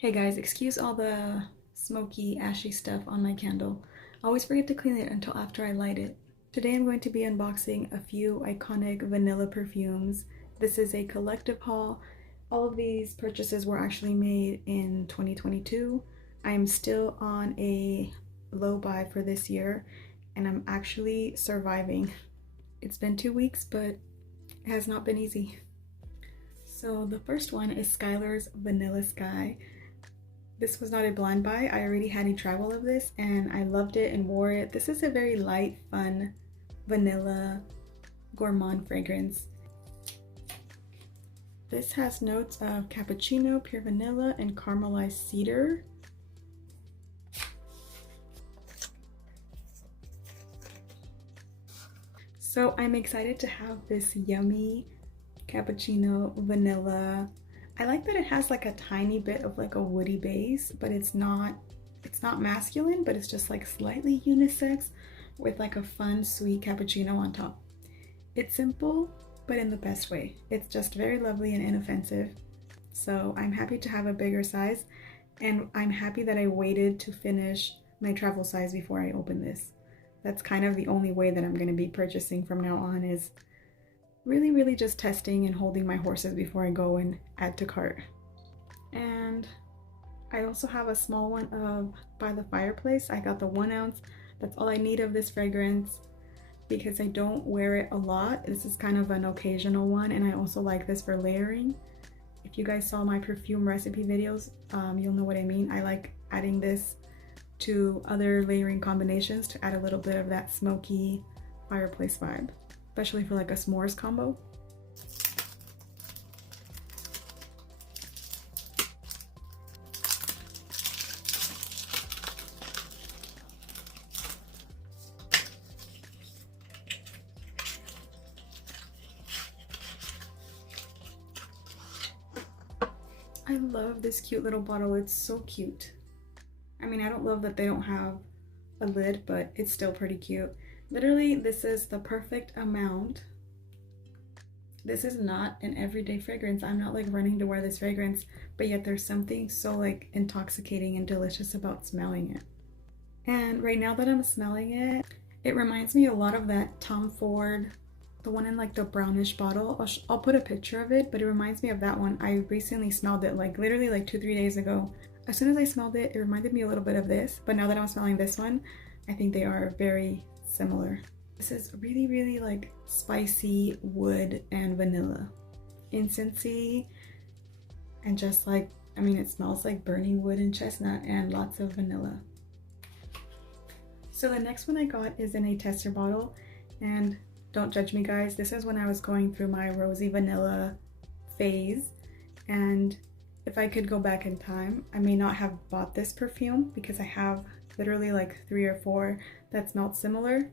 Hey guys, excuse all the smoky, ashy stuff on my candle. I always forget to clean it until after I light it. Today I'm going to be unboxing a few iconic vanilla perfumes. This is a collective haul. All of these purchases were actually made in 2022. I'm still on a low buy for this year and I'm actually surviving. It's been 2 weeks, but it has not been easy. So the first one is Skyler's Vanilla Sky. This was not a blind buy. I already had a travel of this and I loved it and wore it. This is a very light, fun, vanilla, gourmand fragrance. This has notes of cappuccino, pure vanilla, and caramelized cedar. So I'm excited to have this yummy cappuccino vanilla. I like that it has like a tiny bit of like a woody base, but it's not masculine, but it's just like slightly unisex with like a fun sweet cappuccino on top. It's simple, but in the best way. It's just very lovely and inoffensive. So I'm happy to have a bigger size, and I'm happy that I waited to finish my travel size before I open this. That's kind of the only way that I'm going to be purchasing from now on, is really just testing and holding my horses before I go and add to cart. And I also have a small one of by the Fireplace. I got the 1 ounce. That's all I need of this fragrance because I don't wear it a lot. This is kind of an occasional one, and I also like this for layering. If you guys saw my perfume recipe videos, you'll know what I mean. I like adding this to other layering combinations to add a little bit of that smoky Fireplace vibe, especially for like a s'mores combo. I love this cute little bottle. It's so cute. I mean, I don't love that they don't have a lid, but it's still pretty cute. Literally, this is the perfect amount. This is not an everyday fragrance. I'm not like running to wear this fragrance, but yet there's something so like intoxicating and delicious about smelling it. And right now that I'm smelling it, it reminds me a lot of that Tom Ford, the one in like the brownish bottle. I'll put a picture of it, but it reminds me of that one. I recently smelled it like literally like 2-3 days ago. As soon as I smelled it, it reminded me a little bit of this, but now that I'm smelling this one, I think they are very similar. This is really like spicy wood and vanilla, incensey, and just like, I mean, it smells like burning wood and chestnut and lots of vanilla. So the next one I got is in a tester bottle, and don't judge me guys, this is when I was going through my rosy vanilla phase, and if I could go back in time, I may not have bought this perfume because I have literally like 3 or 4 that smelled similar,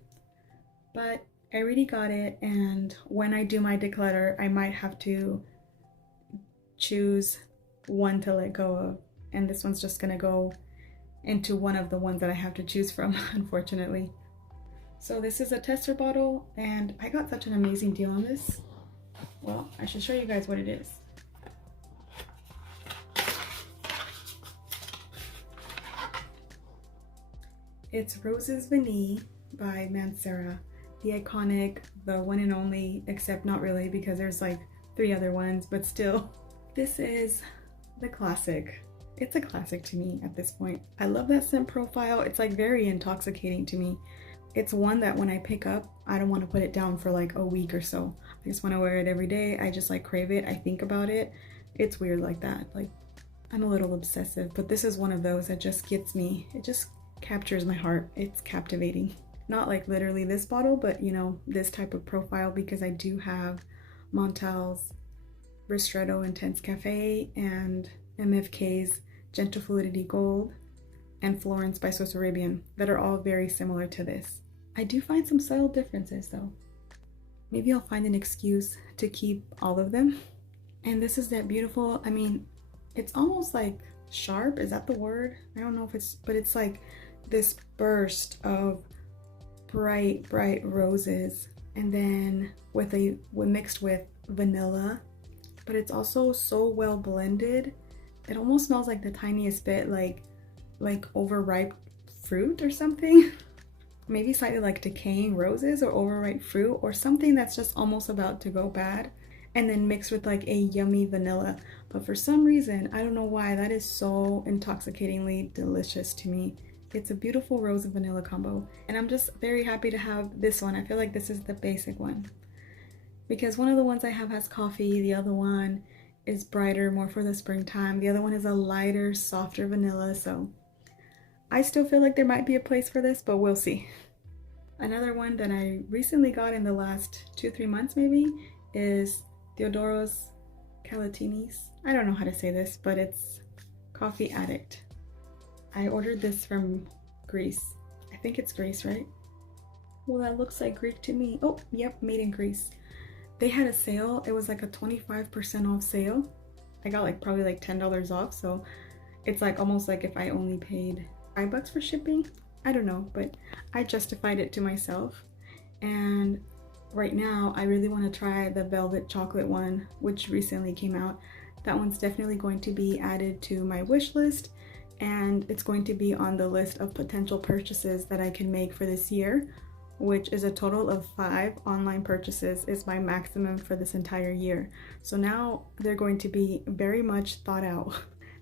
but I already got it, and when I do my declutter, I might have to choose one to let go of, and this one's just gonna go into one of the ones that I have to choose from, unfortunately. So this is a tester bottle, and I got such an amazing deal on this. Well, I should show you guys what it is. It's Roses Vini by Mancera, the iconic, the one and only, except not really because there's like 3 other ones, but still. This is the classic. It's a classic to me at this point. I love that scent profile. It's like very intoxicating to me. It's one that when I pick up, I don't want to put it down for like a week or so. I just want to wear it every day. I just like crave it. I think about it. It's weird like that. Like, I'm a little obsessive, but this is one of those that just gets me. It just captures my heart. It's captivating. Not like literally this bottle, but you know, this type of profile, because I do have Montal's Ristretto Intense Cafe and MFK's Gentle Fluidity Gold and Florence by Swiss Arabian that are all very similar to this. I do find some subtle differences though. Maybe I'll find an excuse to keep all of them. And this is that beautiful, I mean, it's almost like sharp, is that the word? I don't know if it's, but it's like this burst of bright roses, and then mixed with vanilla, but it's also so well blended It almost smells like the tiniest bit like overripe fruit or something. Maybe slightly like decaying roses or overripe fruit or something that's just almost about to go bad, and then mixed with like a yummy vanilla. But for some reason, I don't know why, that is so intoxicatingly delicious to me. It's a beautiful rose and vanilla combo, and I'm just very happy to have this one. I feel like this is the basic one because one of the ones I have has coffee, the other one is brighter, more for the springtime. The other one is a lighter, softer vanilla, so I still feel like there might be a place for this, but we'll see. Another one that I recently got in the last 2-3 months maybe is Theodoros Kalatinis. I don't know how to say this, but it's Coffee Addict. I ordered this from Greece. I think it's Greece, right? Well, that looks like Greek to me. Oh, yep, made in Greece. They had a sale. It was like a 25% off sale. I got like probably like $10 off, so it's like almost like if I only paid $5 for shipping. I don't know, but I justified it to myself. And right now I really want to try the velvet chocolate one, which recently came out. That one's definitely going to be added to my wish list, and it's going to be on the list of potential purchases that I can make for this year, which is a total of 5 online purchases is my maximum for this entire year. So now they're going to be very much thought out.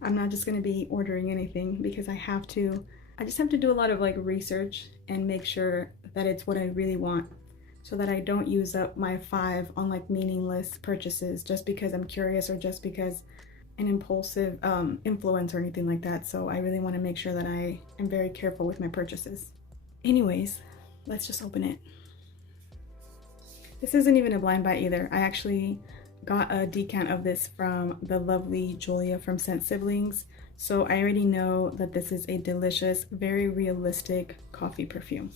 I'm not just going to be ordering anything because I just have to do a lot of like research and make sure that it's what I really want, so that I don't use up my 5 on like meaningless purchases just because I'm curious or just because an impulsive influence or anything like that. So I really want to make sure that I am very careful with my purchases. Anyways, let's just open it. This isn't even a blind buy either. I actually got a decant of this from the lovely Julia from Scent Siblings, so I already know that this is a delicious, very realistic coffee perfume.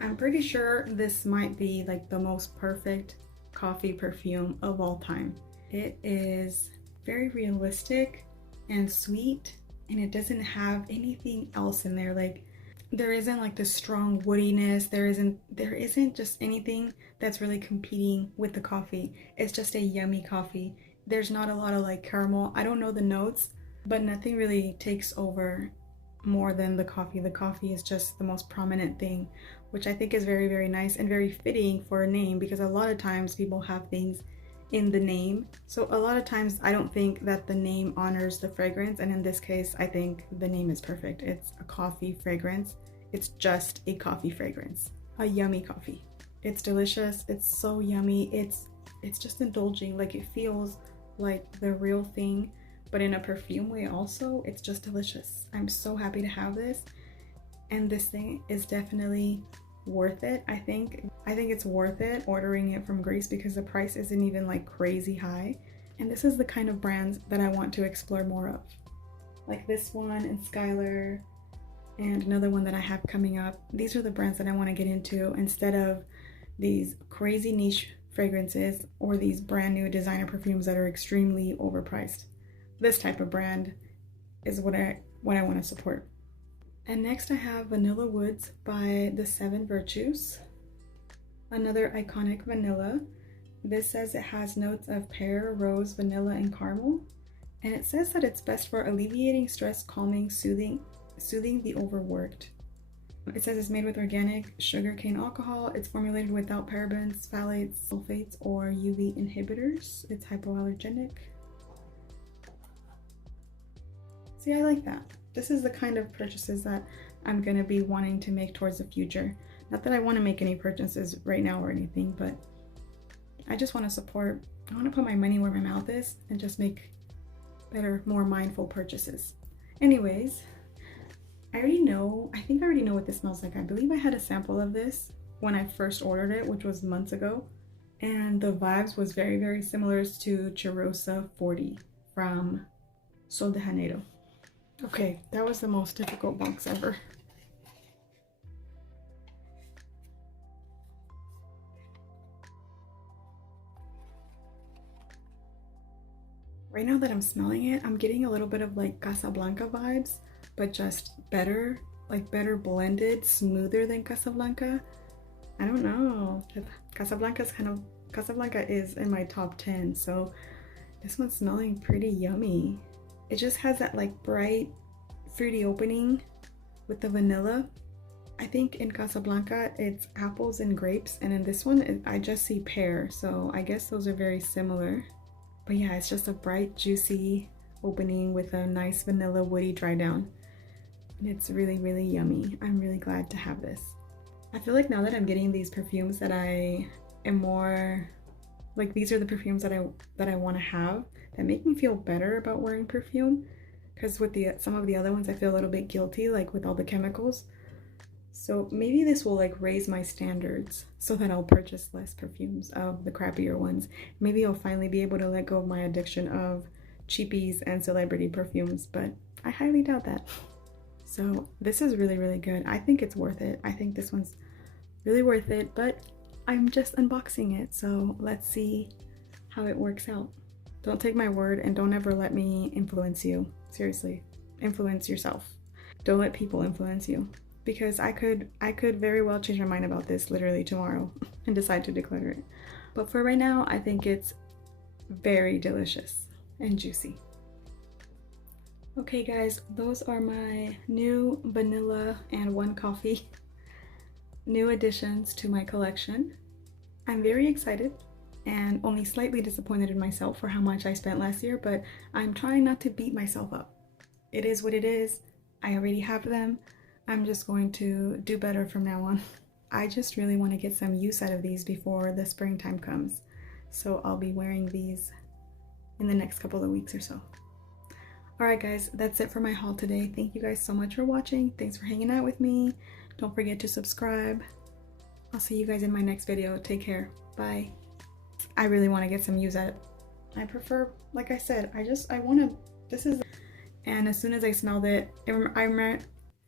I'm pretty sure this might be like the most perfect coffee perfume of all time. It is very realistic and sweet, and it doesn't have anything else in there. Like there isn't like the strong woodiness, there isn't just anything that's really competing with the coffee. It's just a yummy coffee. There's not a lot of like caramel. I don't know the notes, but nothing really takes over more than the coffee. The coffee is just the most prominent thing, which I think is very, very nice and very fitting for a name, because a lot of times people have things in the name. So a lot of times I don't think that the name honors the fragrance, and in this case I think the name is perfect. It's a coffee fragrance. It's just a coffee fragrance. A yummy coffee. It's delicious. It's so yummy. It's just indulging. Like it feels like the real thing, but in a perfume way also. It's just delicious. I'm so happy to have this, and this thing is definitely worth it. I think it's worth it ordering it from Greece because the price isn't even like crazy high, and this is the kind of brands that I want to explore more of, like this one and Skyler and another one that I have coming up. These are the brands that I want to get into instead of these crazy niche fragrances or these brand new designer perfumes that are extremely overpriced. This type of brand is what I want to support. And next I have Vanilla Woods by the 7 Virtues. Another iconic vanilla. This says it has notes of pear, rose, vanilla, and caramel. And it says that it's best for alleviating stress, calming, soothing the overworked. It says it's made with organic sugarcane alcohol. It's formulated without parabens, phthalates, sulfates, or UV inhibitors. It's hypoallergenic. See, I like that. This is the kind of purchases that I'm going to be wanting to make towards the future. Not that I want to make any purchases right now or anything, but I just want to support. I want to put my money where my mouth is and just make better, more mindful purchases. Anyways, I think I already know what this smells like. I believe I had a sample of this when I first ordered it, which was months ago. And the vibes was very, very similar to Cheirosa 40 from Sol de Janeiro. Okay, that was the most difficult box ever. Right now that I'm smelling it, I'm getting a little bit of like Casablanca vibes, but just better like better blended, smoother than Casablanca. I don't know. Casablanca is in my top 10, so this one's smelling pretty yummy. It just has that like bright fruity opening with the vanilla. I think in Casablanca it's apples and grapes, and in this one I just see pear, so I guess those are very similar. But yeah, it's just a bright, juicy opening with a nice vanilla woody dry down. And it's really, really yummy. I'm really glad to have this. I feel like now that I'm getting these perfumes that I am more, like these are the perfumes that I want to have, that make me feel better about wearing perfume. Because with some of the other ones I feel a little bit guilty, like with all the chemicals. So maybe this will like raise my standards so that I'll purchase less perfumes of the crappier ones. Maybe I'll finally be able to let go of my addiction of cheapies and celebrity perfumes, but I highly doubt that. So this is really, really good. I think it's worth it. I think this one's really worth it, but I'm just unboxing it. So let's see how it works out. Don't take my word and don't ever let me influence you. Seriously, influence yourself. Don't let people influence you. Because I could very well change my mind about this literally tomorrow and decide to declutter it. But for right now, I think it's very delicious and juicy. Okay guys, those are my new vanilla and one coffee new additions to my collection. I'm very excited and only slightly disappointed in myself for how much I spent last year, but I'm trying not to beat myself up. It is what it is. I already have them. I'm just going to do better from now on. I just really want to get some use out of these before the springtime comes. So I'll be wearing these in the next couple of weeks or so. Alright guys, that's it for my haul today. Thank you guys so much for watching. Thanks for hanging out with me. Don't forget to subscribe. I'll see you guys in my next video. Take care. Bye. I really want to get some use out of it. I prefer, like I said, I want to, this is, and as soon as I smelled it,